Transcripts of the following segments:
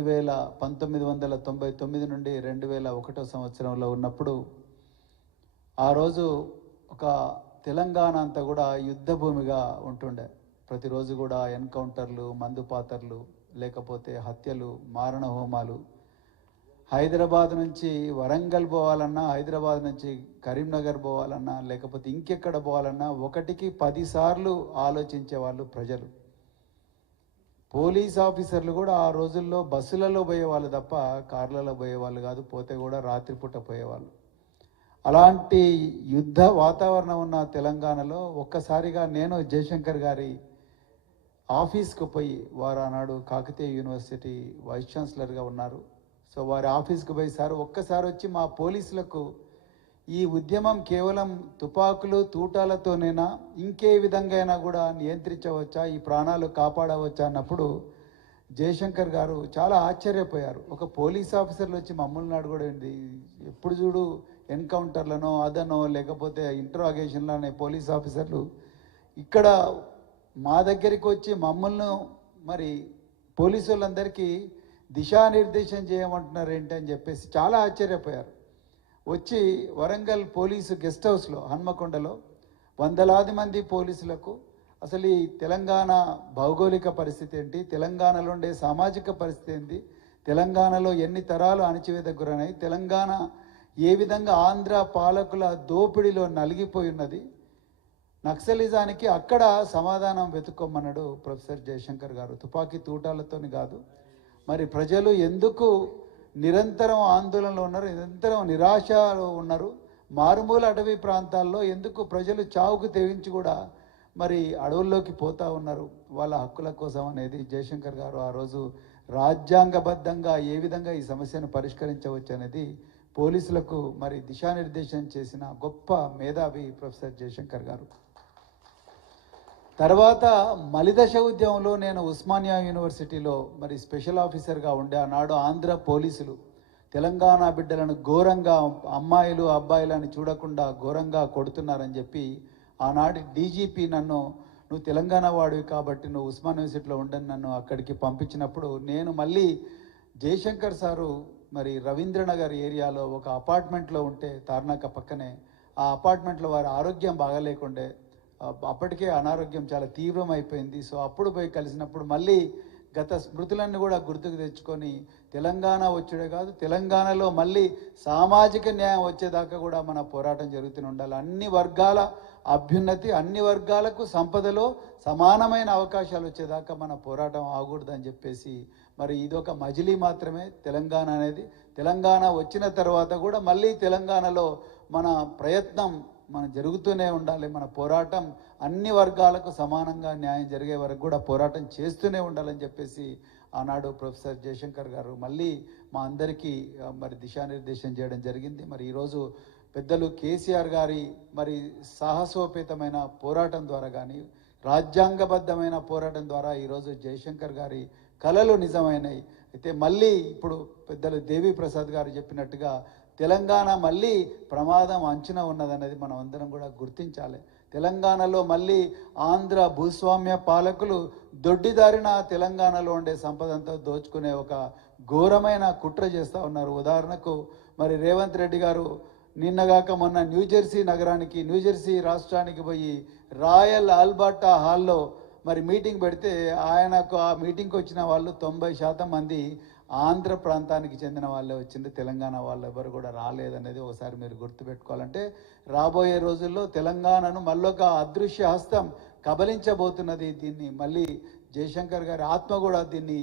1999 నుండి 2001 సంవత్సరంలో ఉన్నప్పుడు ఆ రోజు ఒక తెలంగాణ అంతా కూడా యుద్ధ భూమిగా ఉంటుండే. ప్రతిరోజు కూడా ఎన్కౌంటర్లు, మందుపాతర్లు, లేకపోతే హత్యలు, మారణ హోమాలు. హైదరాబాద్ నుంచి వరంగల్ పోవాలన్నా, హైదరాబాద్ నుంచి కరీంనగర్ పోవాలన్నా, లేకపోతే ఇంకెక్కడ పోవాలన్నా 1కి 10 సార్లు ఆలోచించే వాళ్ళు ప్రజలు. పోలీస్ ఆఫీసర్లు కూడా ఆ రోజుల్లో బస్సులలో పోయేవాళ్ళు తప్ప కార్లలో పోయేవాళ్ళు కాదు. పోతే కూడా రాత్రిపూట పోయేవాళ్ళు. అలాంటి యుద్ధ వాతావరణం ఉన్న తెలంగాణలో ఒక్కసారిగా నేను జయశంకర్ గారి ఆఫీస్కు పోయి, వారు ఆనాడు కాకతీయ యూనివర్సిటీ వైస్ ఛాన్సలర్గా ఉన్నారు. సో వారి ఆఫీస్కు పోయి, సార్ ఒక్కసారి వచ్చి మా పోలీసులకు ఈ ఉద్యమం కేవలం తుపాకులు తూటాలతోనేనా, ఇంకే విధంగా అయినా కూడా నియంత్రించవచ్చా, ఈ ప్రాణాలు కాపాడవచ్చా అన్నప్పుడు జయశంకర్ గారు చాలా ఆశ్చర్యపోయారు. ఒక పోలీస్ ఆఫీసర్లు వచ్చి మమ్మల్ని అడగడండి, ఎప్పుడు చూడు ఎన్కౌంటర్లనో అదనో లేకపోతే ఇంట్రాగేషన్లో అనే పోలీస్ ఆఫీసర్లు ఇక్కడ మా దగ్గరికి వచ్చి మమ్మల్ని మరి పోలీసు వాళ్ళందరికీ దిశానిర్దేశం చేయమంటున్నారు ఏంటి అని చెప్పేసి చాలా ఆశ్చర్యపోయారు. వచ్చి వరంగల్ పోలీసు గెస్ట్ హౌస్లో హన్మకొండలో వందలాది మంది పోలీసులకు అసలు ఈ తెలంగాణ భౌగోళిక పరిస్థితి ఏంటి, తెలంగాణలో ఉండే సామాజిక పరిస్థితి ఏంటి, తెలంగాణలో ఎన్ని తరాలు అణచివేతకు గురన్నాయి, తెలంగాణ ఏ విధంగా ఆంధ్ర పాలకుల దోపిడిలో నలిగిపోయి ఉన్నది, నక్సలిజానికి అక్కడ సమాధానం వెతుక్కోమన్నాడు ప్రొఫెసర్ జయశంకర్ గారు. తుపాకీ తూటాలతోని కాదు. మరి ప్రజలు ఎందుకు నిరంతరం ఆందోళనలో ఉన్నారు, నిరంతరం నిరాశలో ఉన్నారు, మారుమూల అటవీ ప్రాంతాల్లో ఎందుకు ప్రజలు చావుకు తెగించి కూడా మరి అడవుల్లోకి పోతా ఉన్నారు వాళ్ళ హక్కుల కోసం అనేది జయశంకర్ గారు ఆ రోజు రాజ్యాంగబద్ధంగా ఏ విధంగా ఈ సమస్యను పరిష్కరించవచ్చు అనేది పోలీసులకు మరి దిశానిర్దేశం చేసిన గొప్ప మేధావి ప్రొఫెసర్ జయశంకర్ గారు. తర్వాత మలిదశ ఉద్యమంలో నేను ఉస్మానియా యూనివర్సిటీలో మరి స్పెషల్ ఆఫీసర్గా ఉండే, ఆనాడు ఆంధ్ర పోలీసులు తెలంగాణ బిడ్డలను ఘోరంగా, అమ్మాయిలు అబ్బాయిలని చూడకుండా ఘోరంగా కొడుతున్నారని చెప్పి ఆనాటి డీజీపీ నువ్వు తెలంగాణ వాడివి కాబట్టి నువ్వు ఉస్మాన్ యూనివర్సిటీలో ఉండని నన్ను అక్కడికి పంపించినప్పుడు నేను మళ్ళీ జయశంకర్ సారు మరి రవీంద్రనగర్ ఏరియాలో ఒక అపార్ట్మెంట్లో ఉంటే, తార్నాక పక్కనే ఆ అపార్ట్మెంట్లో వారి ఆరోగ్యం బాగాలేకుండే, అప్పటికే అనారోగ్యం చాలా తీవ్రం అయిపోయింది. సో అప్పుడు పోయి కలిసినప్పుడు మళ్ళీ గత స్మృతులన్నీ కూడా గుర్తుకు తెచ్చుకొని తెలంగాణ వచ్చుడే కాదు, తెలంగాణలో మళ్ళీ సామాజిక న్యాయం వచ్చేదాకా కూడా మన పోరాటం జరుగుతూనే ఉండాలి. అన్ని వర్గాల అభ్యున్నతి, అన్ని వర్గాలకు సంపదలో సమానమైన అవకాశాలు వచ్చేదాకా మన పోరాటం ఆగకూడదని చెప్పేసి మరి ఇదొక మజిలీ మాత్రమే తెలంగాణ అనేది. తెలంగాణ వచ్చిన తర్వాత కూడా మళ్ళీ తెలంగాణలో మన ప్రయత్నం మనం జరుగుతూనే ఉండాలి. మన పోరాటం అన్ని వర్గాలకు సమానంగా న్యాయం జరిగే వరకు కూడా పోరాటం చేస్తూనే ఉండాలని చెప్పేసి ఆనాడు ప్రొఫెసర్ జయశంకర్ గారు మళ్ళీ మా అందరికీ మరి దిశానిర్దేశం చేయడం జరిగింది. మరి ఈరోజు పెద్దలు కేసీఆర్ గారి మరి సాహసోపేతమైన పోరాటం ద్వారా కానీ, రాజ్యాంగబద్ధమైన పోరాటం ద్వారా ఈరోజు జయశంకర్ గారి కలలు నిజమైనవి. అయితే మళ్ళీ ఇప్పుడు పెద్దలు దేవి ప్రసాద్ గారు చెప్పినట్టుగా తెలంగాణ మళ్ళీ ప్రమాదం అంచున ఉన్నదన్నది మనం అందరం కూడా గుర్తించాలి. తెలంగాణలో మళ్ళీ ఆంధ్ర భూస్వామ్య పాలకులు దొడ్డిదారిన తెలంగాణలో ఉండే సంపదంతా దోచుకునే ఒక ఘోరమైన కుట్ర చేస్తూ ఉన్నారు. ఉదాహరణకు మరి రేవంత్ రెడ్డి గారు నిన్నగాక మొన్న న్యూజెర్సీ నగరానికి, న్యూజెర్సీ రాష్ట్రానికి పోయి రాయల్ ఆల్బర్టా హాల్లో మరి మీటింగ్ పెడితే ఆయనకు ఆ మీటింగ్కి వచ్చిన వాళ్ళు 90% మంది ఆంధ్ర ప్రాంతానికి చెందిన వాళ్ళే వచ్చింది, తెలంగాణ వాళ్ళు ఎవరు కూడా రాలేదనేది ఒకసారి మీరు గుర్తుపెట్టుకోవాలంటే రాబోయే రోజుల్లో తెలంగాణను మళ్ళొక అదృశ్య హస్తం కబలించబోతున్నది. దీన్ని మళ్ళీ జయశంకర్ గారి ఆత్మ కూడా దీన్ని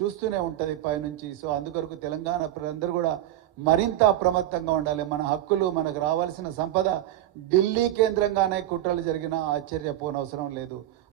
చూస్తూనే ఉంటుంది పైనుంచి. సో అందుకొరకు తెలంగాణ ప్రజలందరూ కూడా మరింత అప్రమత్తంగా ఉండాలి. మన హక్కులు, మనకు రావాల్సిన సంపద ఢిల్లీ కేంద్రంగానే కుట్రలు జరిగినా ఆశ్చర్యపోనవసరం లేదు.